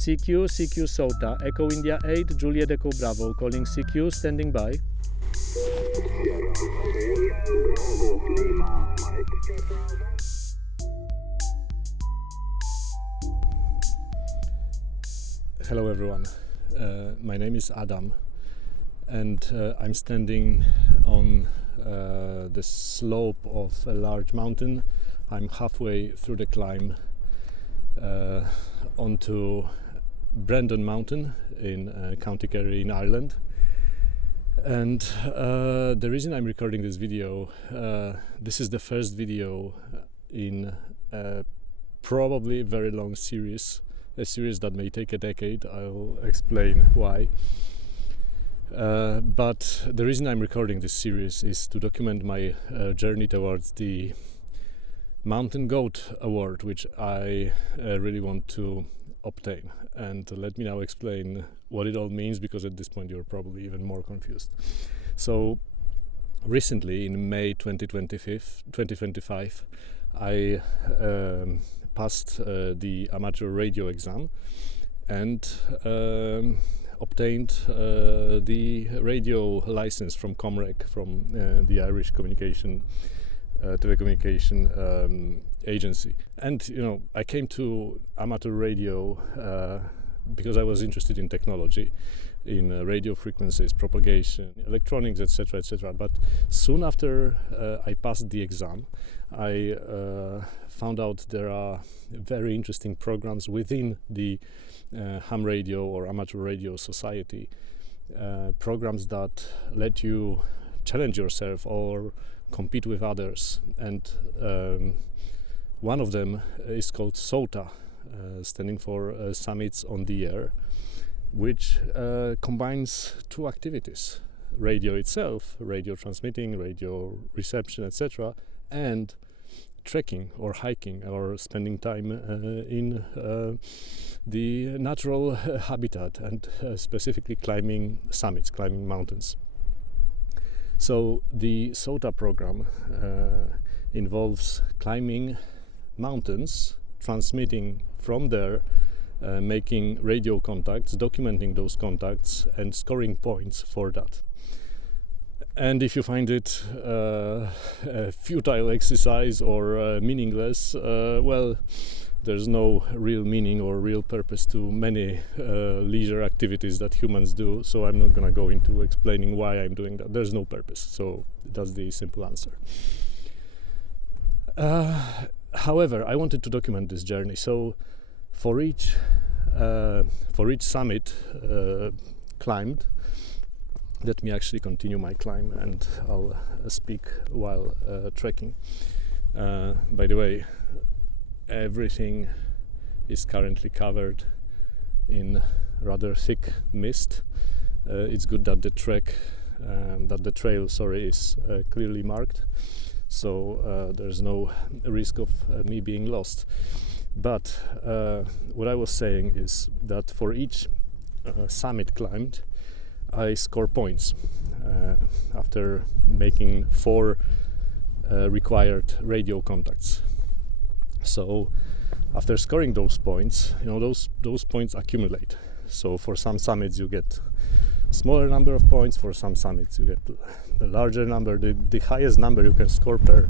CQ SOTA, Echo India 8, Juliet Echo Bravo, calling CQ, standing by. Hello everyone, my name is Adam and I'm standing on the slope of a large mountain. I'm halfway through the climb onto Brandon Mountain in County Kerry in Ireland. And the reason I'm recording this video, this is the first video in a probably very long series, a series that may take a decade. I'll explain why. But the reason I'm recording this series is to document my journey towards the Mountain Goat Award, which I really want to obtain. And let me now explain what it all means, because at this point you're probably even more confused. So recently, in May 2025, I passed the amateur radio exam and obtained the radio license from Comrec, from the Irish telecommunication agency. And I came to amateur radio because I was interested in technology, in radio frequencies, propagation, electronics, etc. But soon after I passed the exam, I found out there are very interesting programs within the ham radio or amateur radio society, programs that let you challenge yourself or compete with others, and one of them is called SOTA, standing for Summits on the Air, which combines two activities: radio itself, radio transmitting, radio reception, etc., and trekking or hiking or spending time in the natural habitat, and specifically climbing summits, climbing mountains. So the SOTA program involves climbing mountains, transmitting from there, making radio contacts, documenting those contacts, and scoring points for that. And if you find it a futile exercise or meaningless, well, there's no real meaning or real purpose to many leisure activities that humans do, so I'm not going to go into explaining why I'm doing that. There's no purpose, so that's the simple answer. However, I wanted to document this journey, so for each summit climbed, let me actually continue my climb and I'll speak while trekking. By the way, everything is currently covered in rather thick mist. It's good that the trail is clearly marked, so there's no risk of me being lost. But what I was saying is that for each summit climbed, I score points after making 4 required radio contacts. So after scoring those points, those points accumulate. So for some summits you get smaller number of points, for some summits you get a larger number. The highest number you can score per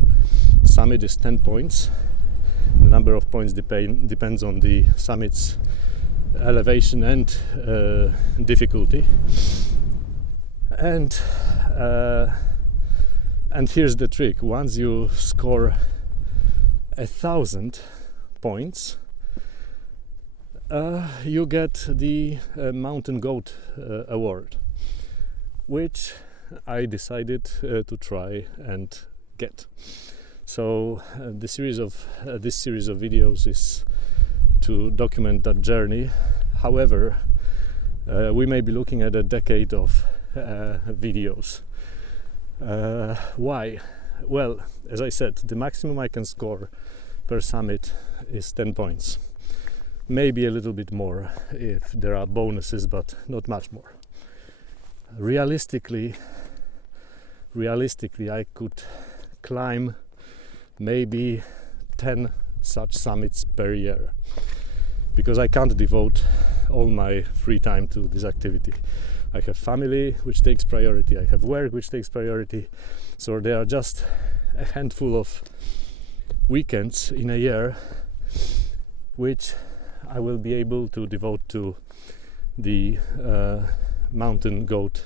summit is 10 points. The number of points depends on the summit's elevation and difficulty. And here's the trick: once you score 1,000 points, you get the Mountain Goat Award, which I decided to try and get. So this series of videos is to document that journey. However, we may be looking at a decade of videos. Why? Well, as I said, the maximum I can score per summit is 10 points. Maybe a little bit more if there are bonuses, but not much more. Realistically, I could climb maybe 10 such summits per year. because I can't devote all my free time to this activity. I have family which takes priority, I have work which takes priority, so there are just a handful of weekends in a year which I will be able to devote to the Mountain Goat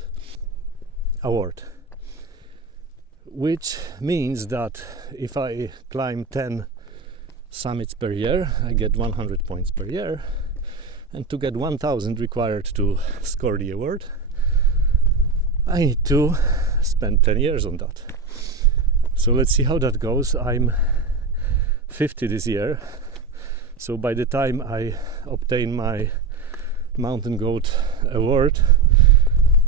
Award, which means that if I climb 10 summits per year, I get 100 points per year, and to get 1000 required to score the award, I need to spend 10 years on that. So let's see how that goes. I'm 50 this year, so by the time I obtain my Mountain Goat Award,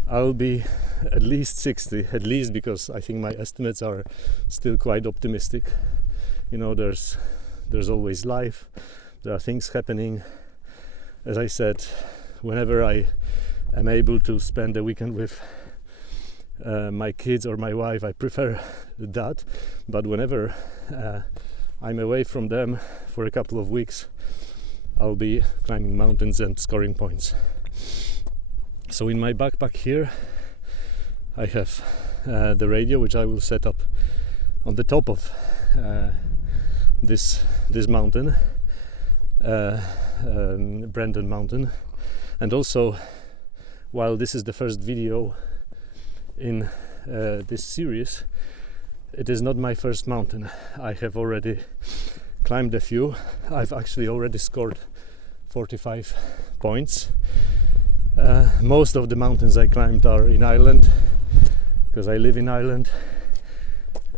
I'll be at least 60, at least, because I think my estimates are still quite optimistic. You know, there's always life, there are things happening. As I said, whenever I am able to spend a weekend with my kids or my wife, I prefer that, but whenever I'm away from them for a couple of weeks, I'll be climbing mountains and scoring points. So in my backpack here I have the radio, which I will set up on the top of this mountain, Brandon Mountain. And also, while this is the first video in this series, it is not my first mountain. I have already climbed a few. I've actually already scored 45 points. Most of the mountains I climbed are in Ireland, because I live in Ireland,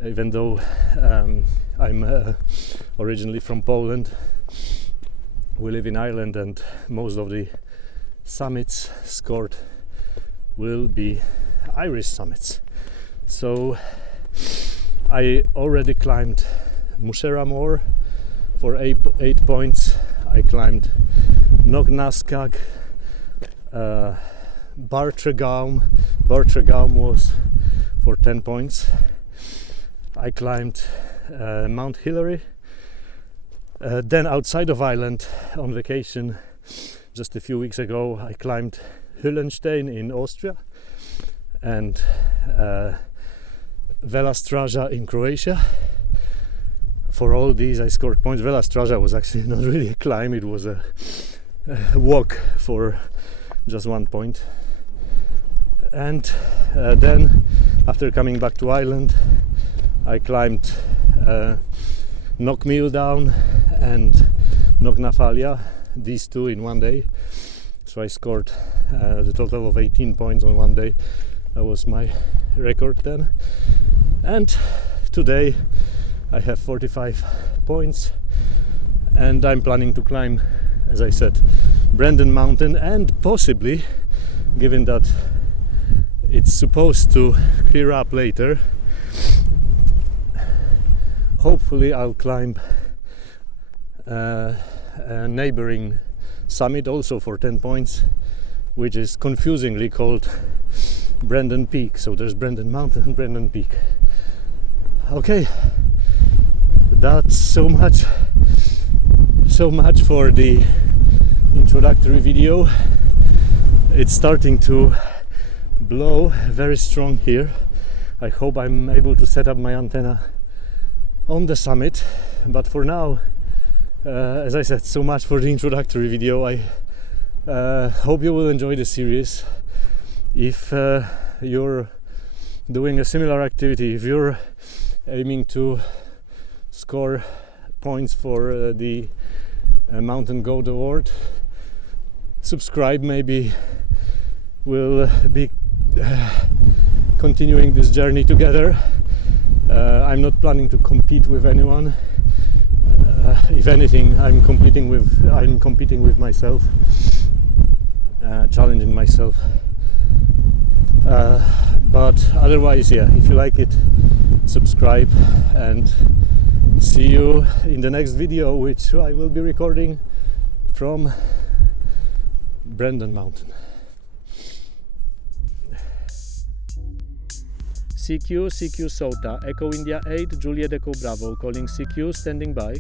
even though I'm originally from Poland. We live in Ireland, and most of the summits scored will be Irish summits. So I already climbed Mushera for 8 points. I climbed Knocknaskag, Bartregaum was for 10 points. I climbed Mount Hillary. Then outside of Ireland, on vacation just a few weeks ago, I climbed Hüllenstein in Austria and Vela Straža in Croatia. For all these I scored points. Vela Straža was actually not really a climb, it was a walk for just 1 point. And then after coming back to Ireland, I climbed Knockmeal Down and Knocknafalia, these two in one day. So I scored the total of 18 points on one day. That was my record then. And today I have 45 points, and I'm planning to climb, as I said, Brandon Mountain, and possibly, given that it's supposed to clear up later, hopefully I'll climb a neighboring summit also for 10 points, which is confusingly called Brandon Peak. So there's Brandon Mountain and Brandon Peak. Okay, that's so much for the introductory video. It's starting to blow very strong here. I hope I'm able to set up my antenna on the summit, but for now, as I said, so much for the introductory video. I hope you will enjoy the series. If you're doing a similar activity, if you're aiming to score points for the Mountain Goat Award, subscribe. Maybe we'll be continuing this journey together. I'm not planning to compete with anyone. If anything, I'm competing with myself, challenging myself. But otherwise, yeah, if you like it, subscribe, and see you in the next video, which I will be recording from Brandon Mountain. CQ SOTA, Echo India 8, Juliet Echo Bravo, calling CQ, standing by.